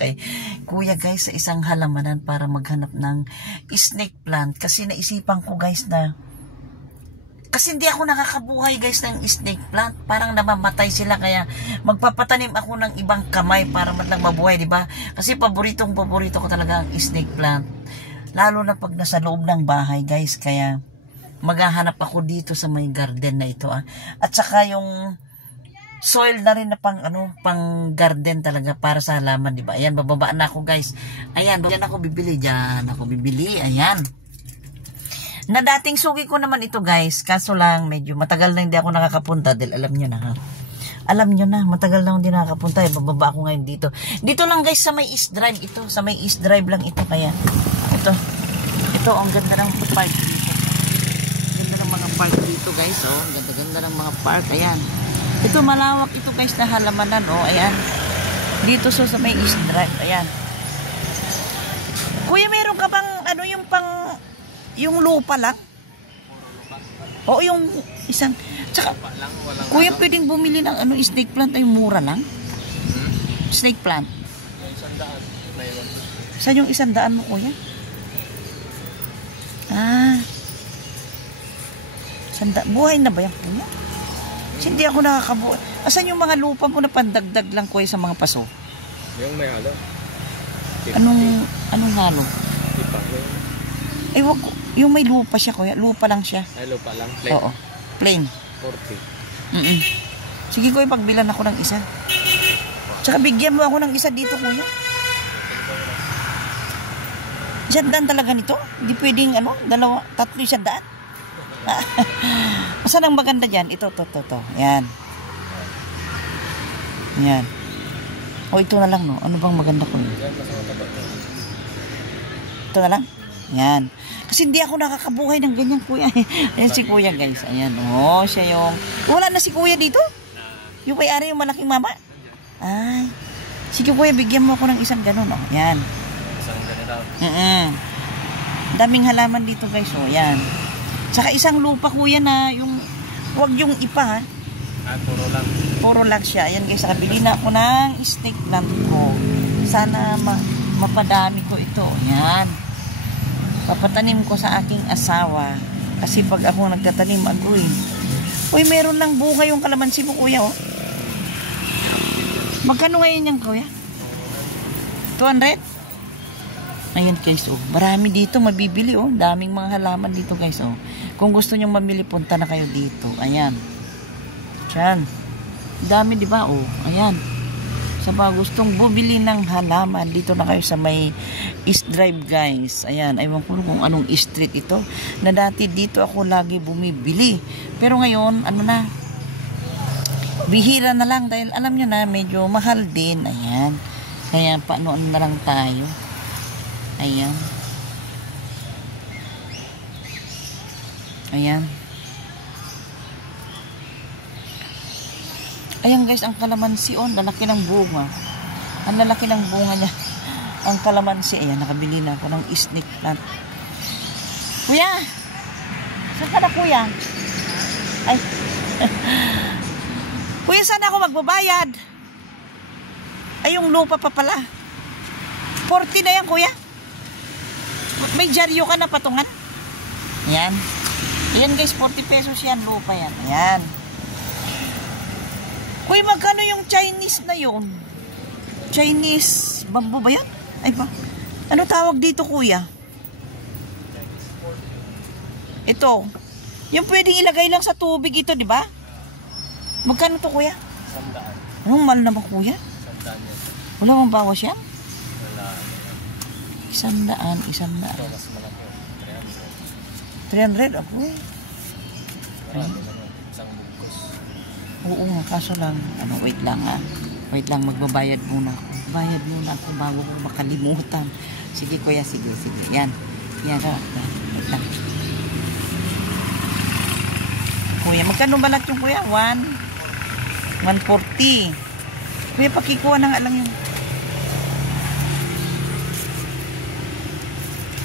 kay kuya guys sa isang halamanan para maghanap ng snake plant. Kasi naisipan ko guys na kasi hindi ako nakakabuhay guys ng snake plant. Parang namamatay sila kaya magpapatanim ako ng ibang kamay para man lang mabuhay, di ba? Kasi paborito ko talaga ang snake plant. Lalo na pag nasa loob ng bahay guys. Kaya maghahanap ako dito sa may garden na ito. At saka yung soil na rin na pang garden talaga para sa halaman, di ba? Ayan, bababa na ako guys. Ayan, diyan ako bibili. Ayan. Na dating sugi ko naman ito guys, kaso lang medyo matagal na hindi ako nakakapunta dahil alam nyo na ha. Alam nyo na, matagal na hindi nakakapunta. Bababa ako ngayon dito. Dito lang guys sa may East Drive ito. Sa may East Drive lang ito kaya. Ito ang ganda ng park dito. Ganda ng mga park dito guys. Oh, ganda ng mga park. Ayan. Ito malawak ito guys na halamanan. Oh, ayan. Dito sa may East Drive. Ayan. Kuya, meron ka bang yung lupa lang? O yung isang tsaka, kuya pwedeng bumili ng snake plant ay mura lang? Snake plant? Saan yung 100 mo kuya? 100. Buhay na ba yan kuya? Hindi ako nakakabuhay. Asan yung mga lupa mo na pandagdag lang kuya sa mga paso? Yung may halo. Anong halo? Wag ko. Yung may lupa siya kuya. Lupa lang siya. Ay, lupa lang? Plain? Oo. Plain. 40. Sige kuya, pagbilan ako ng isa. Tsaka bigyan mo ako ng isa dito kuya. 100 talaga nito? Hindi pwedeng 2, 3 100. Saan ang maganda dyan? Ito. Yan. Yan. O ito na lang no. Ano bang maganda ko? Ito na lang? Yan. Kasi hindi ako nakakabuhay ng ganyan kuya. Ayan si kuya guys. Ayan. Oh, siya yung... Wala na si kuya dito? Yung may-ari yung malaking mama? Ay. Sige kuya, bigyan mo ako ng isang ganun. Oh. Yan. Isang ganito? Daming halaman dito guys. Oh, yan. Saka isang lupa kuya na yung... Huwag yung ipa ha. Puro lang. Puro lang siya. Ayan guys, nakabili na ako ng snake plant ko. Sana mapadami ko ito. Yan. Papatanim ko sa aking asawa. Kasi pag ako nagtatanim, agoy. Uy, meron lang bunga yung kalamansi mo, kuya, oh. Magkano ngayon yan, kuya? 200? Ayan, guys, oh. Marami dito, mabibili, oh. Daming mga halaman dito, guys, oh. Kung gusto nyong mamili, punta na kayo dito. Ayan. Diyan. Dami, di ba, oh. Ayan. Sa mga gustong bumili ng halaman, dito na kayo sa may East Drive guys. Ayan, aywan ko kung anong street ito. Na dati dito ako lagi bumibili. Pero ngayon, bihira na lang dahil alam nyo na, medyo mahal din. Ayan. Kaya paanoon na lang tayo. Ayan. Ayan. Ayan guys, ang kalamansi on, lalaki ng bunga. Ang lalaki ng bunga niya. Ang kalamansi, ayan, nakabili na ako ng snake plant. Kuya! Saan ka na kuya? Ay. Kuya, saan ako magbabayad? Ay, yung lupa pa pala. 40 na yan kuya. May dyaryo ka na patungan. Ayan. Ayan guys, 40 pesos yan, lupa yan. Ayan. Kuya, magkano yung Chinese na yun? Chinese bamboo ba yan? Ay ba? Ano tawag dito kuya? Ito. Yung pwedeng ilagay lang sa tubig ito, di ba? Magkano to kuya? 100. Anong mahal naman kuya? 100 yan. Wala mong bawas yan? Wala. 100. Ito, mas malaki. 300 ako eh. Marami naman. Isang bugkos. Oo nga, kaso lang, wait lang ha. Wait lang, magbabayad muna ako. Bayad muna ako bago ko makalimutan. Sige kuya, sige. Yan. Yan. Wait lang. Kuya, magkano balat yung kuya? 140. Kuya, pakikuha na nga lang yung...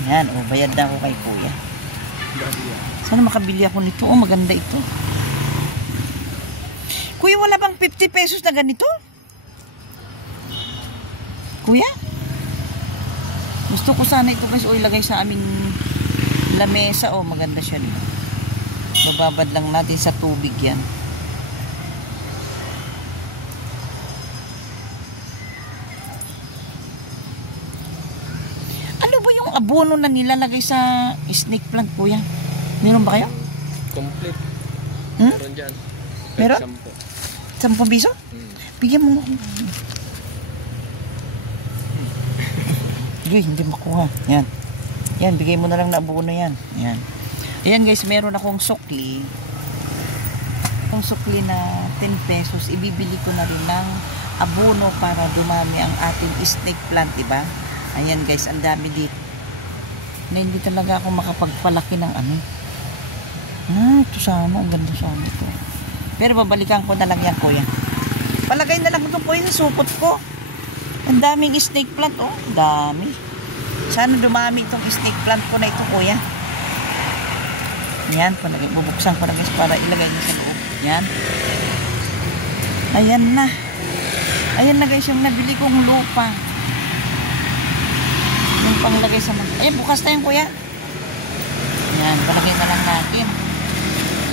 Yan, bayad na ako kay kuya. Sana makabili ako nito. Oh, maganda ito. Kuya, wala bang 50 pesos na ganito? Kuya? Gusto ko sana ito guys, o ilagay sa aming lamesa. O, maganda siya diba? Bababad lang natin sa tubig yan. Ano ba yung abono na nilalagay sa snake plant, kuya? Meron ba kayo? Complete. Hmm? Meron dyan. Meron? 10 piso? Bigyan mo. Uy, hindi makuha. Yan. Yan, bigay mo na lang na abono yan. Yan. Ayan guys, meron akong sukli. Itong sukli na 10 pesos, ibibili ko na rin ng abono para dumami ang ating snake plant, diba? Ayan guys, ang dami dito. Na hindi talaga ako makapagpalaki ng ano. Ito sana, ang ganda sana ito. Pero babalikan ko na lang yan, kuya. Palagay na lang ito, kuya, sa supot ko. Ang daming snake plant, oh, dami. Sana dumami itong snake plant ko na ito, kuya. Yan, bubuksan ko na guys para ilagay niyo sa loob. Yan. Ayan na. Ayan na guys, yung nabili kong lupa. Yung panglagay sa mga. Ayan, bukas na yan, kuya. Yan, palagay na lang natin.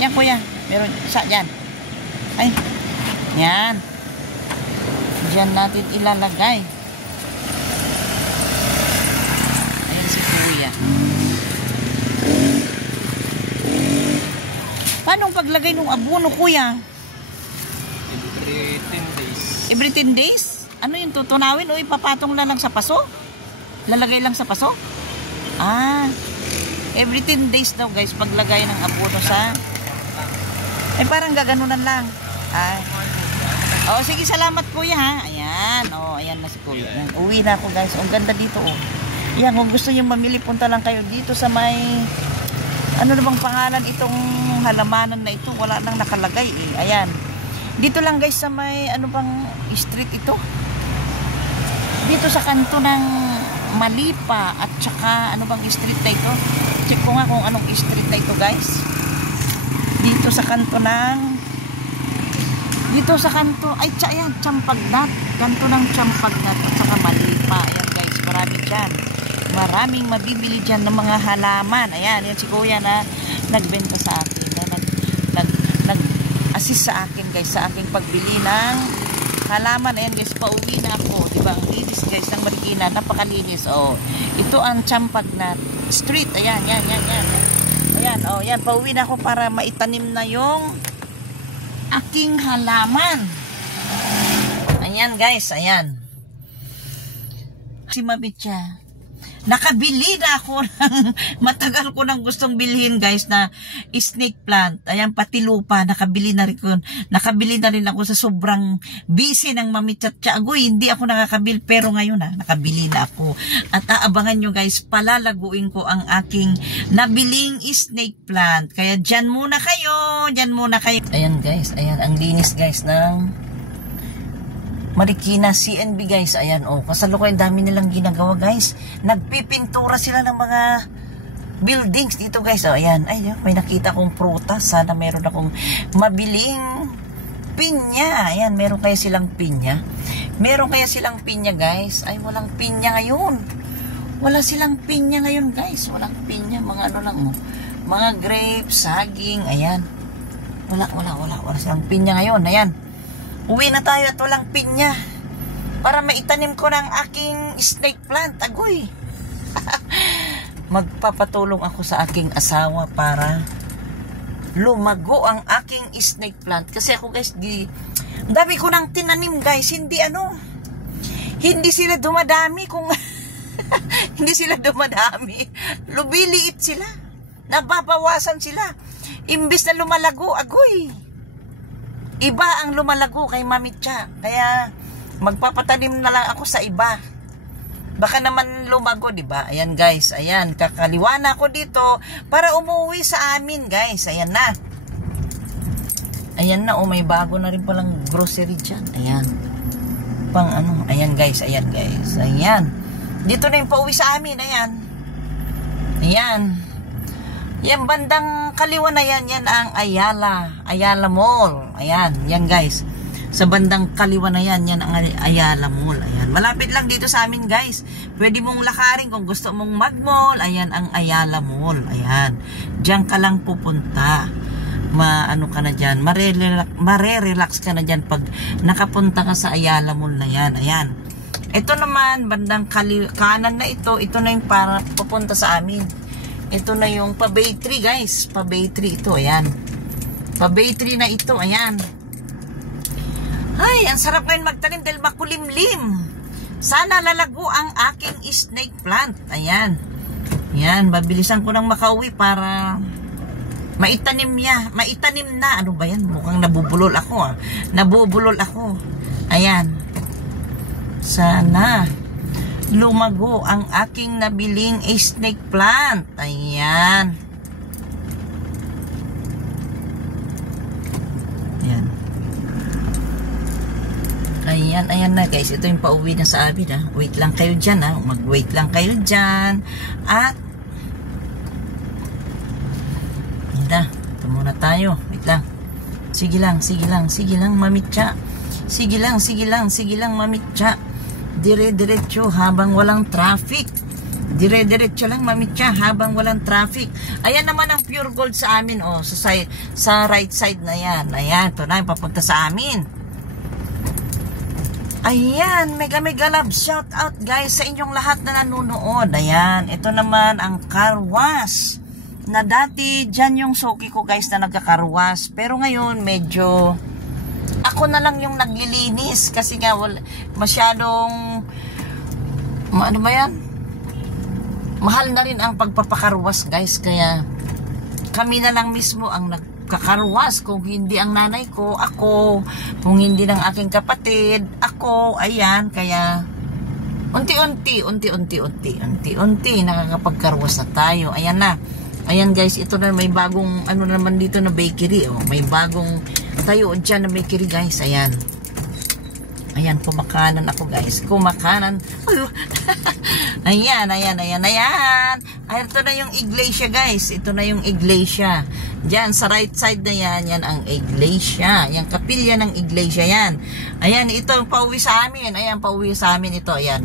Yan, kuya. Meron, isa, yan. Ay, yan. Diyan natin ilalagay. Ayan si kuya. Paano ang paglagay ng abono, kuya? Every 10 days. Every 10 days? Ano yung tutunawin o ipapatong na lang sa paso? Lalagay lang sa paso? Every 10 days daw guys, paglagay ng abono sa... parang gaganunan lang. Sige, salamat kuya ha. Ayan, ayan na si kuya. Ayan, uwi na ako guys. Ang ganda dito oh. Ayan, kung gusto nyo mamili, punta lang kayo dito sa may... Ano na bang pangalan itong halamanan na ito? Wala nang nakalagay eh. Ayan. Dito lang guys sa may ano bang street ito? Dito sa kanto ng Malipa at saka ano bang street na ito? Check ko nga kung anong street na ito guys. Dito sa kanto ng ay ayan, Champagnat. Kanto ng Champagnat at saka Malipa. Ayan guys, marami dyan. Maraming mabibili dyan ng mga halaman. Ayan, yan si kuya na nagbenta sa akin. Na nag-assist sa akin guys sa aking pagbili ng halaman. Ayan guys, pauwi na ako. Diba? Ang linis guys ng Marikina. Napakalinis. Ito ang Champagnat Street. Ayan, yan. Ayan, yan. Pauwi na ako para maitanim na yung aking halaman. Ayan guys, ayan. Si Mamitya. Nakabili na ako ng matagal ko nang gustong bilhin guys na snake plant. Ayan, pati lupa, nakabili na rin ako sa sobrang busy ng Mami Chatcha. Agoy, hindi ako nakakabili pero ngayon nakabili na ako. At aabangan nyo guys, palalaguin ko ang aking nabiling snake plant. Kaya dyan muna kayo. Ayan guys, ayan, ang linis guys ng Marikina CNB guys. Ayan kasalukuyan dami nilang ginagawa guys. Nagpipintura sila ng mga buildings dito guys. Ayan, may nakita akong prutas. Sana meron akong mabiling pinya. Ayan, meron kaya silang pinya. Guys. Ay, walang pinya ngayon. Wala silang pinya ngayon guys. Walang pinya, mga ano lang mga grapes, saging. Ayan. Wala silang pinya ngayon. Ayan. Uwi na tayo at walang pinya para maitanim ko ng aking snake plant. Agoy. Magpapatulong ako sa aking asawa para lumago ang aking snake plant. Kasi ako guys, dami ko nang tinanim guys. Hindi sila dumadami kung hindi sila dumadami. Lubiliit sila. Nababawasan sila. Imbis na lumalago, agoy. Iba ang lumalago kay Mami Cha. Kaya magpapatanim na lang ako sa iba. Baka naman lumago, di ba? Ayan guys, ayan, kakaliwa na ako dito para umuwi sa amin guys. Ayan na. Ayan na, may bago na rin palang grocery dyan. Ayan. Pang ano, ayan guys, ayan. Dito na yung pauwi sa amin, ayan. Yan bandang kaliwa na yan ang Ayala Mall. Ayan, yan guys. Sa bandang kaliwa na yan ang Ayala Mall. Ayan, Malapit lang dito sa amin guys. Pwede mong lakarin kung gusto mong mag-mall. Ayan ang Ayala Mall. Ayan. Diyan ka lang pupunta. Ano ka na dyan. Marerelax ka na dyan pag nakapunta ka sa Ayala Mall na yan. Ayan. Ito naman, bandang kanan na ito. Ito na yung para pupunta sa amin. Ito na yung pa-Bay 3 guys. Pa-Bay 3 ito. Ayan. Pa-Bay 3 na ito. Ayan. Ay, ang sarap ngayon magtanim dahil makulimlim. Sana lalago ang aking snake plant. Ayan. Ayan, mabilisan ko nang makauwi para maitanim niya. Maitanim na. Ano ba yan? Mukhang nabubulol ako ah. Nabubulol ako. Ayan. Sana lumago ang aking nabiling snake plant. Ayan. Ayan. Ayan na guys. Ito yung pauwi na sa amin ha. Wait lang kayo dyan ha. Mag-wait lang kayo dyan. At ito muna tayo. Wait lang. Sige lang mamitsa. Sige lang mamitsa. Dire-diretso habang walang traffic. Dire-diretso lang mamitsa habang walang traffic. Ayan naman ang pure gold sa amin oh. Sa right side na yan. Ayan. Ito na yung papunta sa amin. Ayan, mega love shout out guys sa inyong lahat na nanonood. Ayan, ito naman ang car wash. Na dati dyan yung suki ko guys na nagka-car-wash. Pero ngayon medyo ako na lang yung naglilinis kasi nga masyadong ano ba yan? Mahal na rin ang pagpapakarwas guys. Kaya kami na lang mismo ang nagkakarwas. Kung hindi ang nanay ko, ako. Kung hindi ng aking kapatid, ako. Ayan, kaya unti-unti nakakapagkarwas na tayo. Ayan na. Ayan guys, ito na may bagong ano naman dito na bakery oh. May bagong tayo dyan na bakery guys. Ayan. Ayan, kumakanan ako guys. Kumakanan. Ayan. Ayan, ito na yung iglesia guys. Ito na yung iglesia. Diyan sa right side na yan, yan ang iglesia. Yung kapilya ng iglesia yan. Ayan, ito pauwi sa amin. Ayan, pauwi sa amin ito. Ayan.